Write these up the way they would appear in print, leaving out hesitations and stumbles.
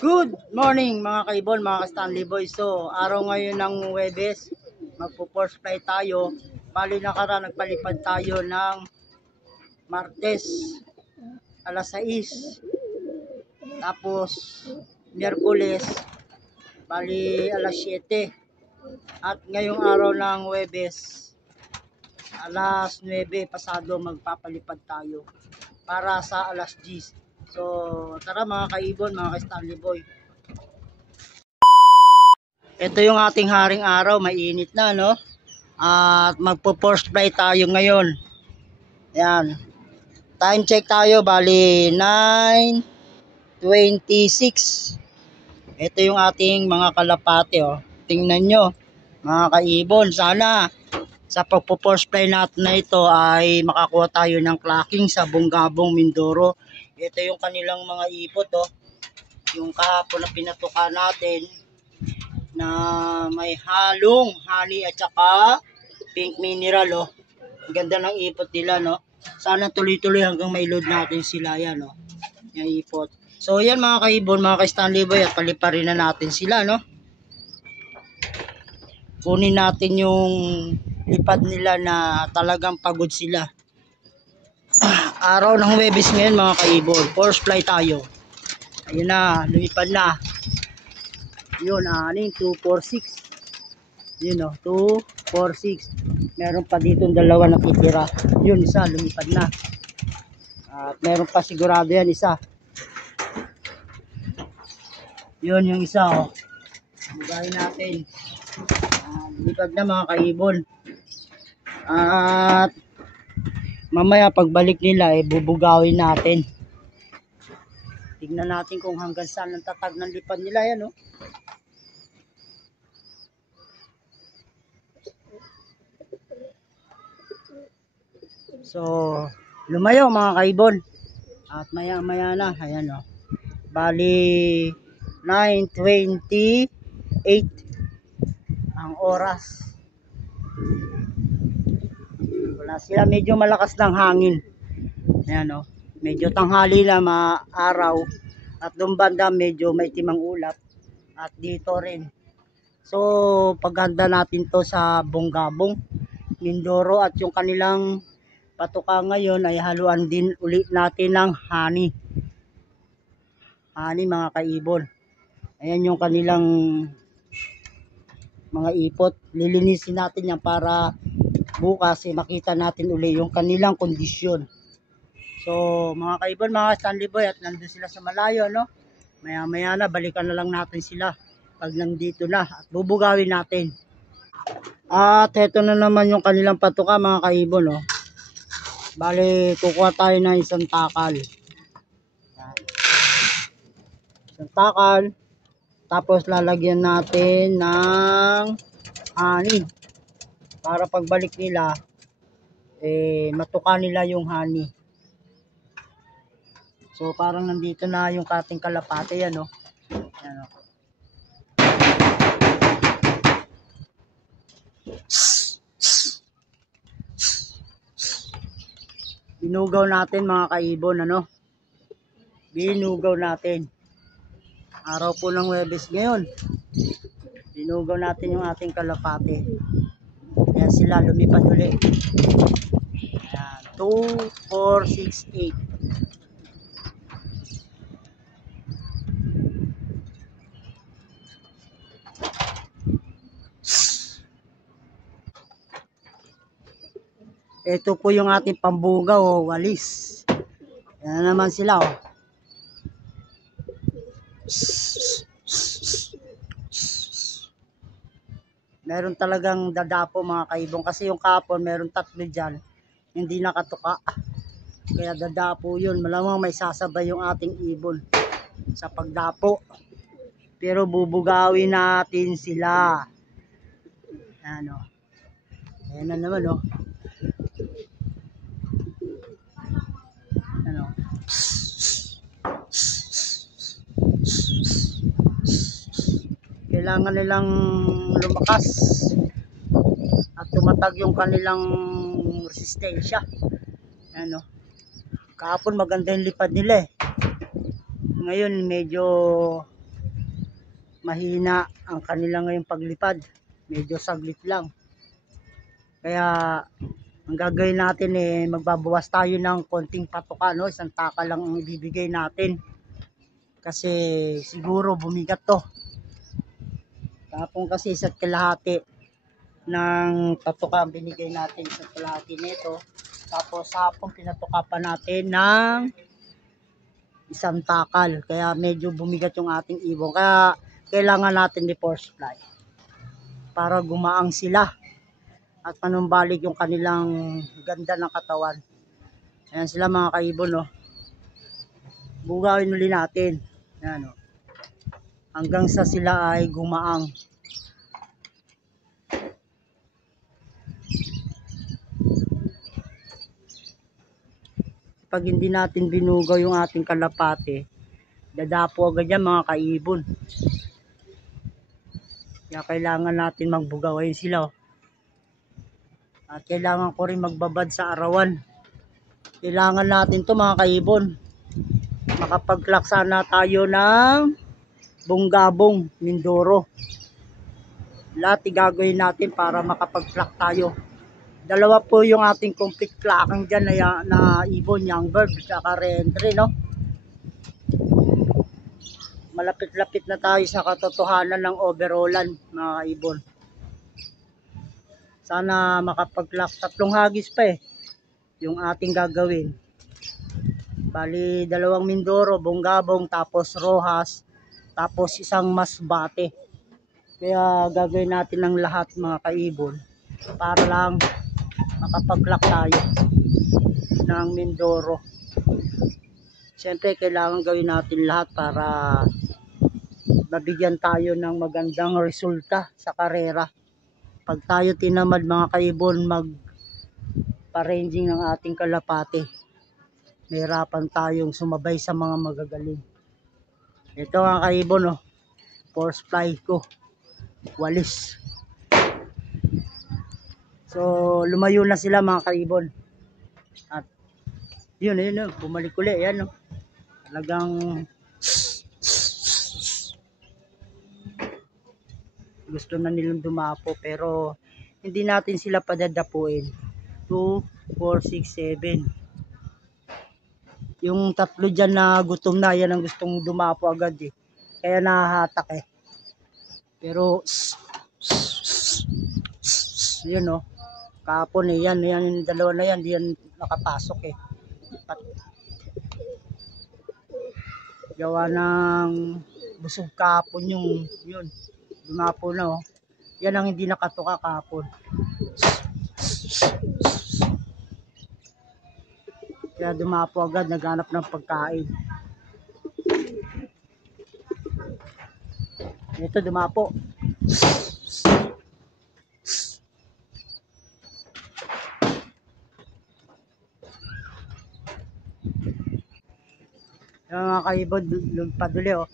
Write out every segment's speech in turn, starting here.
Good morning mga kaibon, mga ka-Stanley Boys. So, araw ngayon ng Huwebes, magpo-force fly tayo. Bali nakaraan nagpalipad tayo ng Martes, alas 6. Tapos, Miyerkules, bali alas 7. At ngayong araw ng Huwebes, alas 9 pasado magpapalipad tayo para sa alas 10. So, tara mga kaibon, mga ka-Stanley Boy. Ito yung ating haring araw, mainit na, no? At magpo-force fly tayo ngayon. Ayan. Time check tayo, bali 9:26. Ito yung ating mga kalapate, oh. Tingnan nyo, mga kaibon. Sana sa pagpo-force fly natin na ito ay makakuha tayo ng clacking sa Bungabong, Mindoro. Ito yung kanilang mga ipot, oh. Yung kahapon na pinatuka natin na may halong honey at saka pink mineral, oh. Ang ganda ng ipot nila, no? Sana tuloy-tuloy hanggang mailod natin sila, yan, no? Yung ipot. So yan mga kaibon, mga ka-Stanley Boy, at paliparin na natin sila, no? Kunin natin yung lipad nila na talagang pagod sila. Araw ng Huwebes ngayon mga kaibon, force fly tayo. Ayun na, lumipad na. Yun, 2, 4, 6. Yun, o, 2, 4, 6. Meron pa dito dalawa nakitira. Yun, isa, lumipad na. At meron pa sigurado yan, isa. Yun, yung isa, o. Bugayin natin. Lumipad na mga kaibon. At mamaya pagbalik nila, bubugawin natin. Tignan natin kung hanggang saan ang tatag ng lipad nila, yan, o. So, lumayo mga kaibon. At maya na, ayan, o. Bali 9:28 ang oras. Wala sila, medyo malakas ng hangin. Ayan, o. Medyo tanghali na, maaraw. At doon banda medyo may timang ulap. At dito rin. So, paghanda natin to sa Bungabong, Mindoro, at yung kanilang patuka ngayon ay haluan din uli natin ng honey. Honey mga kaibon. Ayan yung kanilang mga ipot. Lilinisin natin yan para bukas makita natin uli yung kanilang kondisyon. So mga kaibon, mga Stanley Boy, at nandun sila sa malayo, no? Maya na, balikan na lang natin sila pag nandito na at bubugawin natin. At heto na naman yung kanilang patuka mga kaibon, no? Bali, kukuha tayo ng isang takal. Isang takal. Tapos lalagyan natin ng honey. Para pagbalik nila, matuka nila yung honey. So parang nandito na yung ating kalapate, yan, no? Yan, no? Binugaw natin mga kaibon, ano? Binugaw natin. Araw po ng Huwebes ngayon. Binugaw natin yung ating kalapate. Ayan sila, lumipad uli. Ayan, 2, 4, 6, 8. Ito po yung ating pambugaw, oh, walis. Yan naman sila, oh. Meron talagang dadapo mga kaibong kasi yung kapon meron 3 dyan hindi nakatuka, kaya dadapo yun. Malamang may sasabay yung ating ibon sa pagdapo, pero bubugawin natin sila. Ano, ayan na naman, oh. Ano, kailangan nilang lumakas at tumatag yung kanilang resistensya. Ano, kahapon maganda yung lipad nila, ngayon medyo mahina ang kanila ngayong paglipad. Medyo saglit lang. Kaya ang gagawin natin magbabawas tayo ng konting patoka, no? Isang taka lang ang ibibigay natin. Kasi siguro bumigat to. Tapos kasi isa't kalahati ng patoka ang binigay natin sa kalahati nito. Tapos hapon pinatoka pa natin ng isang takal. Kaya medyo bumigat yung ating ibon. Kaya kailangan natin i-force fly para gumaang sila at manumbalik yung kanilang ganda ng katawan. Ayan sila mga kaibon, no? Bugawin uli natin. Ayan, no? Hanggang sa sila ay gumaang. Pag hindi natin binugaw yung ating kalapate, dadapo agad yan mga kaibon. Kaya kailangan natin magbugaw. Ayun sila, oh. At kailangan ko rin magbabad sa arawan. Kailangan natin to mga kaibon. Makapag-clock sana tayo ng Bunggabong, Mindoro. Lahat igagawin natin para makapag-clock tayo. Dalawa po yung ating complete clocking dyan na ibon, young bird, at re-entry, no? Malapit-lapit na tayo sa katotohanan ng overallan, mga kaibon. Sana makapag-clock. 3 hagis pa yung ating gagawin. Bali 2 Mindoro, Bunggabong, tapos Rojas, tapos isang Masbate. Kaya gagawin natin ng lahat mga kaibon para lang makapag-clock tayo ng Mindoro. Siyempre kailangan gawin natin lahat para mabigyan tayo ng magandang resulta sa karera. Pag tayo tinamad mga kaibon mag-paranging ng ating kalapate, mahirapan tayong sumabay sa mga magagaling. Ito mga kaibon, oh, force fly ko, walis. So lumayo na sila mga kaibon. At yun, bumalik ulit. Yan, no? Talagang gusto na nilang dumapo pero hindi natin sila padadapuin. 2, 4, 6, 7. Yung 3 dyan na gutom na, yan ang gustong dumapo agad kaya nahahatak pero yun, no? Kahapon yan yung 2 na yan, di yan nakapasok gawa ng busog kahapon yun dumapo na, oh. Yan ang hindi nakatuka kahapon. Kaya dumapo agad, naghanap ng pagkain. Ito dumapo. Yung mga kaibon, paduli, oh.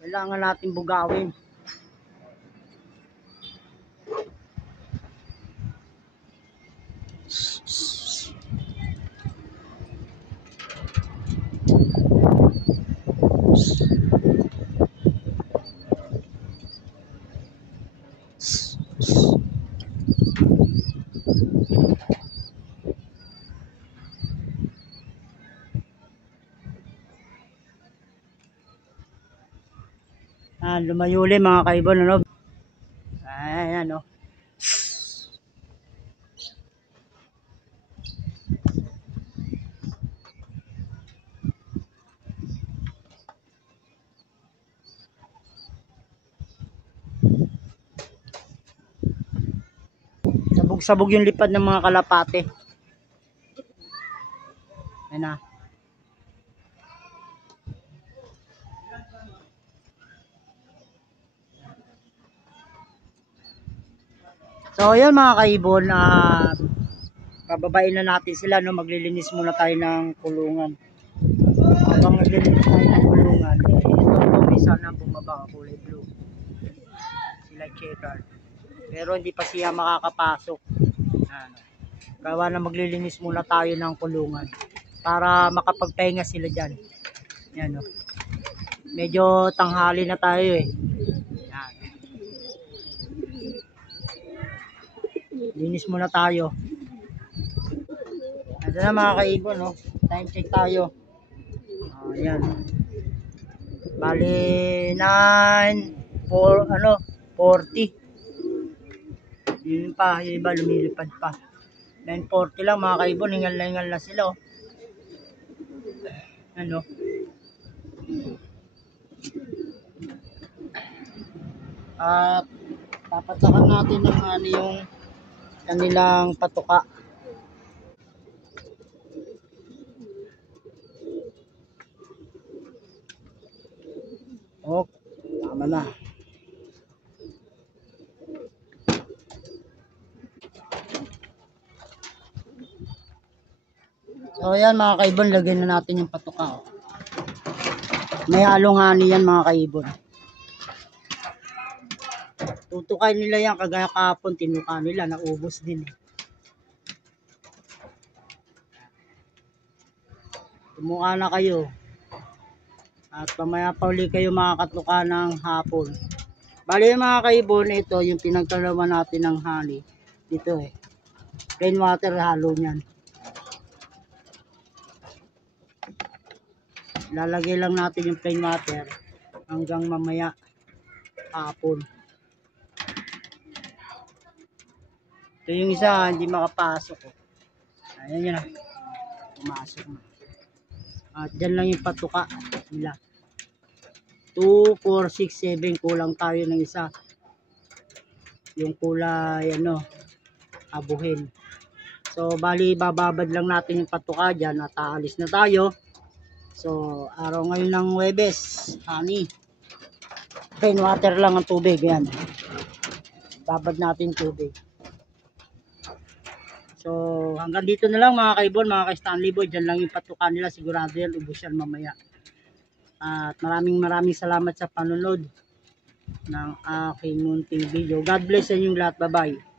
Kailangan natin bugawin. Lumayo ulit mga kaibon, ano? Ayan, oh. Sabog-sabog yung lipad ng mga kalapate. Ayan na. So yun mga kaibon, pababain na natin sila, no? Maglilinis muna tayo ng kulungan. Habang maglilinis tayo ng kulungan, ito may sana bumaba, kulay blue. Sila checker. Pero hindi pa siya makakapasok. Gawa na maglilinis muna tayo ng kulungan para makapagpahinga sila dyan. Yan, no? Medyo tanghali na tayo eh. Yan. Linis muna tayo. Ito na mga kaibon, no? Time check tayo. Ayan. Bali 40. Yun pa, yung iba lumilipad pa. 9:40 lang mga kaibon, hingal na sila, oh. Ano? At papatakan natin ng yung kanilang patuka. Oh, tama na. So yan mga kaibon, lagyan na natin yung patuka, oh. May halong honey yan mga kaibon. Tutukay nila yan kagaya kahapon, tinuka nila, naubos din. Tumuka na kayo. At pamaya pa uli kayo makakatuka ng hapon. Bali mga kaibon, ito yung pinagkalaman natin ng honey. Dito eh. Plain water halo niyan. Lalagay lang natin yung plain water hanggang mamaya hapon. Ito yung isa, hindi makapasok. Oh. Ayan yun na. Pumasok na. At dyan lang yung patuka nila. 2, 4, 6, 7. Kulang tayo ng isa. Yung kulay, abuhin. So, bali, bababad lang natin yung patuka dyan at aalis na tayo. So, araw ngayon ng Huwebes, honey. Plain water lang ang tubig, yan. Babad natin tubig. So, hanggang dito na lang mga kaibon, mga ka-Stanley Boy. Dyan lang yung patuka nila. Sigurado yan, ubos yan mamaya. At maraming salamat sa panunod ng aking munting video. God bless sa inyong lahat. Bye-bye.